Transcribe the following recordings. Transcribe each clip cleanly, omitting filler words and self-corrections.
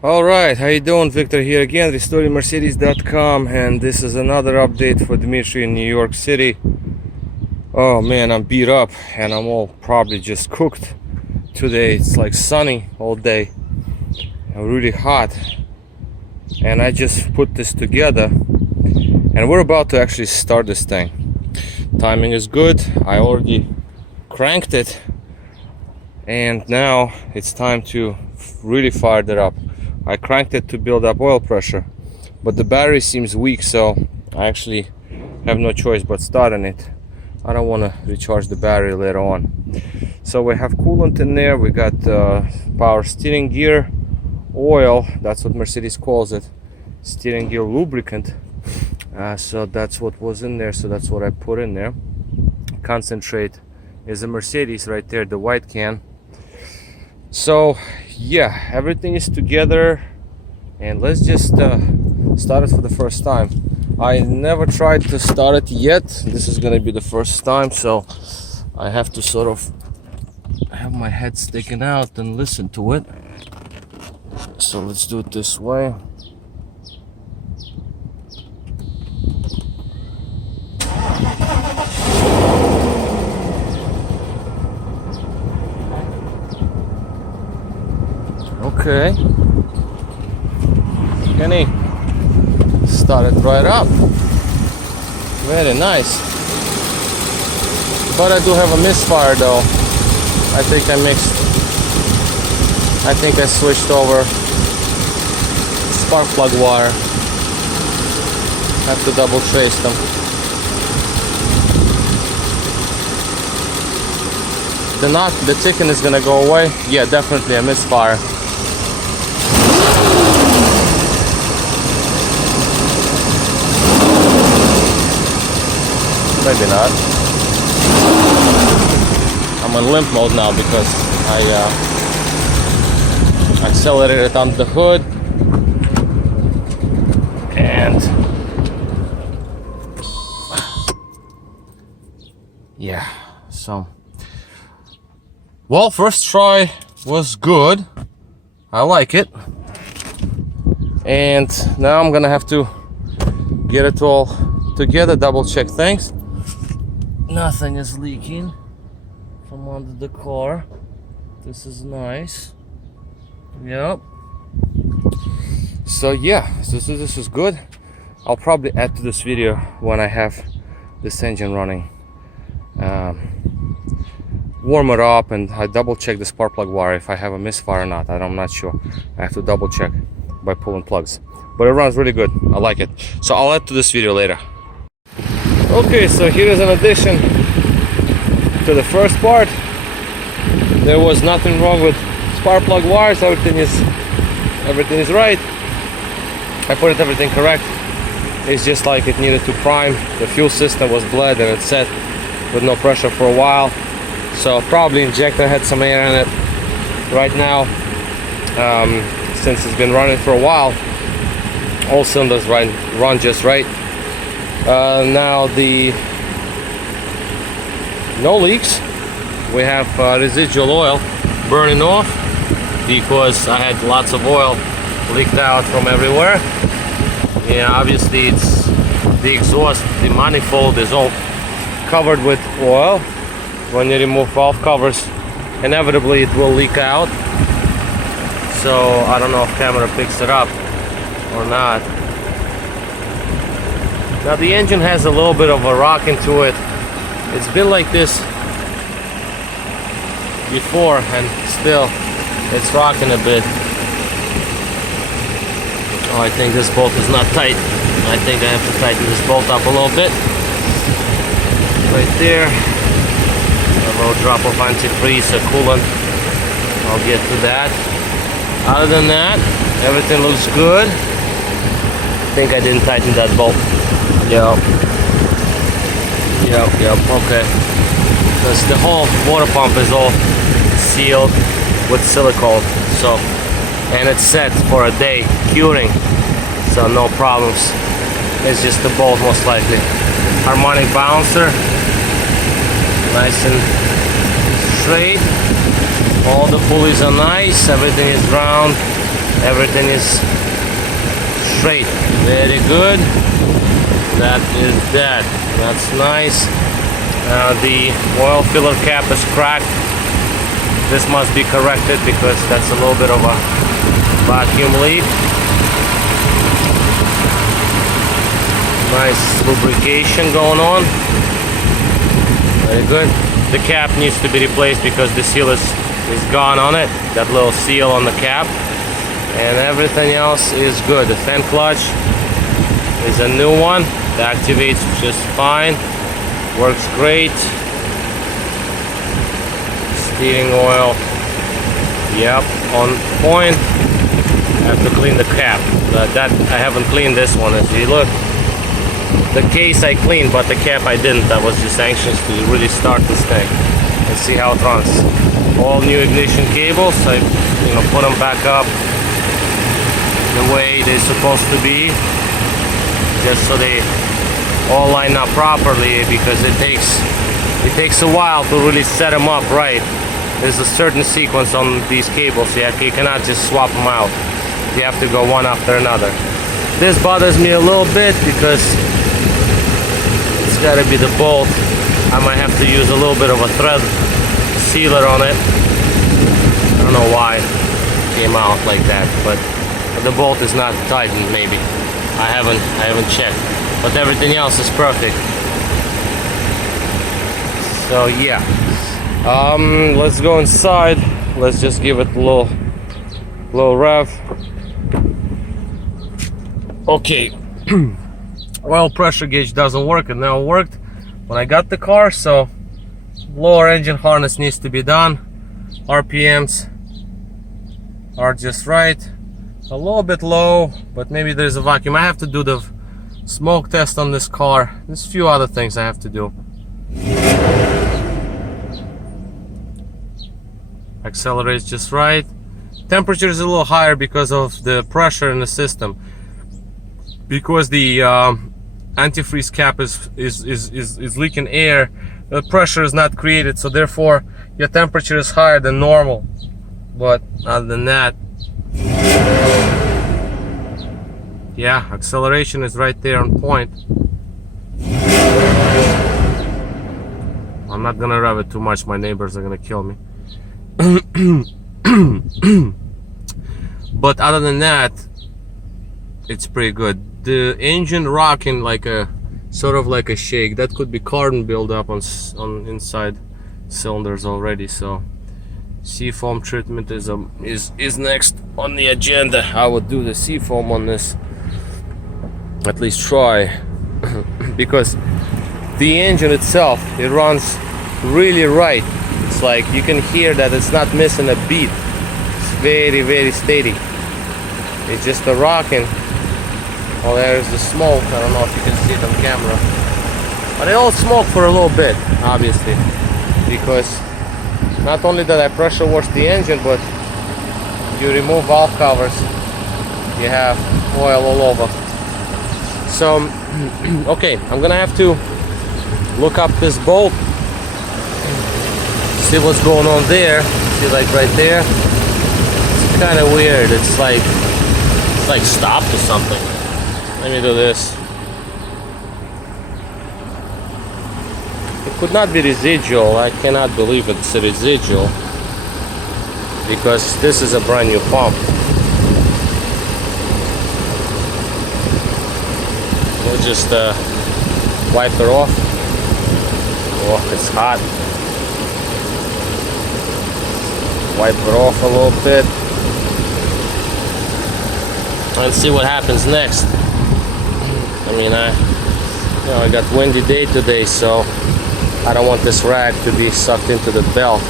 Alright, how you doing? Victor here again, restoringmercedes.com, and this is another update for Dmitry in New York City. Oh man, I'm beat up and I'm all probably just cooked today. It's like sunny all day and really hot, and I just put this together and we're about to actually start this thing. Timing is good. I already cranked it and now it's time to really fire it up. I cranked it to build up oil pressure, but the battery seems weak, so I actually have no choice but starting it. I don't want to recharge the battery later on. So we have coolant in there, we got power steering gear oil, that's what Mercedes calls it, steering gear lubricant. So that's what was in there, so that's what I put in there. Concentrate is a Mercedes right there, the white can. So yeah, everything is together, and let's just start it for the first time. I never tried to start it yet. This is gonna be the first time, so I have to sort of have my head sticking out and listen to it. So let's do it this way. Okay, Kenny, started right up. Very nice. But I do have a misfire though. I think I switched over spark plug wire. Have to double trace them. The ticking is gonna go away. Yeah, definitely a misfire. Maybe not. I'm on limp mode now because I accelerated on the hood, and yeah, so well, first try was good. I like it, and now I'm gonna have to get it all together, double check things. Nothing is leaking from under the car. This is nice. Yep. So yeah, this is good. I'll probably add to this video when I have this engine running. Warm it up, and I double check the spark plug wire if I have a misfire or not. I'm not sure. I have to double check by pulling plugs. But it runs really good. I like it. So I'll add to this video later. Okay, so here is an addition to the first part. There was nothing wrong with spark plug wires. Everything is right. I put everything correct. It's just like it needed to prime. The fuel system was bled and it sat with no pressure for a while. So probably injector had some air in it. Right now, since it's been running for a while, all cylinders run just right. Now no leaks. We have residual oil burning off because I had lots of oil leaked out from everywhere. Yeah, obviously it's the exhaust, the manifold is all covered with oil. When you remove valve covers, inevitably it will leak out. So I don't know if camera picks it up or not. Now the engine has a little bit of a rock into it. It's been like this before, and still it's rocking a bit. Oh, I think this bolt is not tight. I think I have to tighten this bolt up a little bit. Right there. A little drop of antifreeze, a coolant. I'll get to that. Other than that, everything looks good. I think I didn't tighten that bolt. Yep, okay. Because the whole water pump is all sealed with silicone, so, and it's set for a day curing, so no problems. It's just the bolt most likely. Harmonic bouncer, nice and straight. All the pulleys are nice, everything is round. Everything is straight. Very good. That is that. That's nice. The oil filler cap is cracked. This must be corrected because that's a little bit of a vacuum leak. Nice lubrication going on. Very good. The cap needs to be replaced because the seal is gone on it. That little seal on the cap. And everything else is good. The fan clutch is a new one. It activates just fine. Works great. Steering oil. Yep, on point. I have to clean the cap. That I haven't cleaned this one. As you look, the case I cleaned, but the cap I didn't. I was just anxious to really start this thing and see how it runs. All new ignition cables. I, put them back up the way they're supposed to be, just so they all line up properly, because it takes a while to really set them up right. There's a certain sequence on these cables. You cannot just swap them out. You have to go one after another. This bothers me a little bit because it's got to be the bolt. I might have to use a little bit of a thread sealer on it. I don't know why it came out like that, but the bolt is not tightened. Maybe I haven't checked, but everything else is perfect. So yeah, let's go inside. Let's just give it a little rev. Okay. Oil pressure gauge doesn't work. It now worked when I got the car, so lower engine harness needs to be done. RPMs are just right. A little bit low, but maybe there's a vacuum. I have to do the smoke test on this car. There's a few other things I have to do. Accelerates just right. Temperature is a little higher because of the pressure in the system. Because the antifreeze cap is leaking air, the pressure is not created, so therefore your temperature is higher than normal. But other than that, yeah, acceleration is right there on point. I'm not gonna rev it too much, my neighbors are gonna kill me. But other than that, it's pretty good. The engine rocking like a sort of like a shake. That could be carbon buildup on inside cylinders already. So seafoam treatment is next on the agenda. I would do the seafoam on this, at least try, because the engine itself, it runs really right. It's like you can hear that it's not missing a beat. It's very, very steady. It's just the rocking. Oh, there's the smoke. I don't know if you can see it on camera, but it all smoked for a little bit, obviously, because not only that I pressure wash the engine, but you remove valve covers, you have oil all over. So okay, I'm gonna have to look up this bolt, see what's going on there. See, like right there, it's kind of weird. It's like stopped or something. Let me do this. It could not be residual. I cannot believe it's a residual, because this is a brand new pump. We'll just wipe her off. Oh, it's hot. Wipe her off a little bit and see what happens next. I mean, I got windy day today, so I don't want this rag to be sucked into the belt.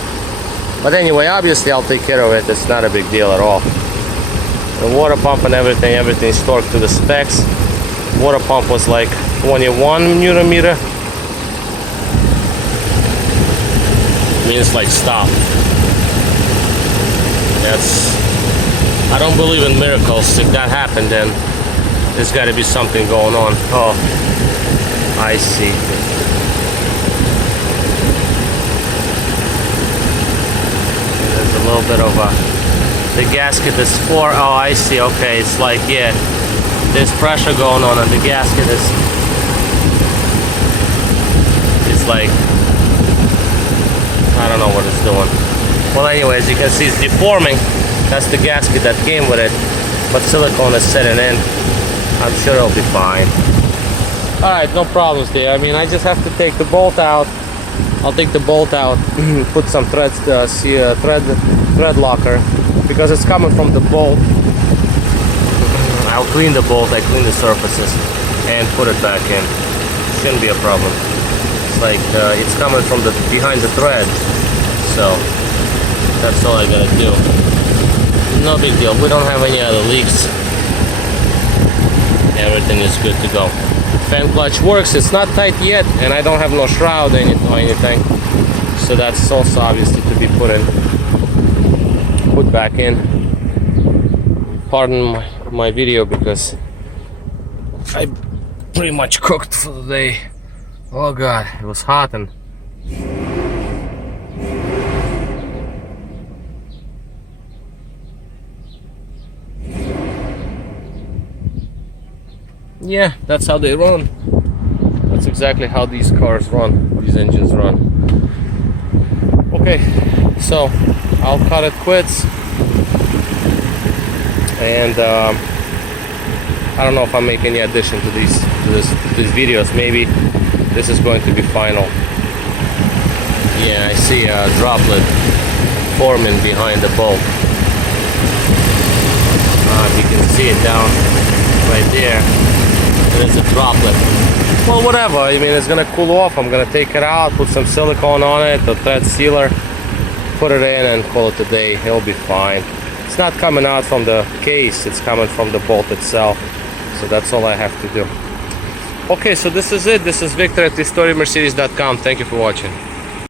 But anyway, obviously I'll take care of it. It's not a big deal at all. The water pump and everything's torqued to the specs. Water pump was like 21 Newton meter. Means like stop. I don't believe in miracles. If that happened, then there's got to be something going on. Oh, I see. There's a little bit of a The gasket is for, oh, I see, okay, it's like, yeah, there's pressure going on and the gasket is, it's like, I don't know what it's doing. Well, anyway, as you can see, it's deforming. That's the gasket that came with it, but silicone is setting in. I'm sure it'll be fine. Alright, no problems there. I mean, I just have to take the bolt out. I'll take the bolt out, put some thread locker, because it's coming from the bolt. I'll clean the bolt, I clean the surfaces, and put it back in. Shouldn't be a problem. It's like, it's coming from the behind the thread, so that's all I gotta do. No big deal, we don't have any other leaks. Everything is good to go. Fan clutch works, it's not tight yet, and I don't have no shroud or anything, so that's also obviously to be put back in. Pardon my video because I pretty much cooked for the day. Oh god, it was hot. And yeah, that's how they run. That's exactly how these cars run, these engines run. Okay, so I'll cut it quits, and I don't know if I make any addition to these videos. Maybe this is going to be final. Yeah, I see a droplet forming behind the bolt. If you can see it down right there, there's a droplet. Well, whatever, I mean, it's gonna cool off. I'm gonna take it out, put some silicone on it, the thread sealer, put it in and call it a day. It'll be fine. It's not coming out from the case, it's coming from the bolt itself. So that's all I have to do. Okay, so this is it. This is Victor at dmotriy.com. Thank you for watching.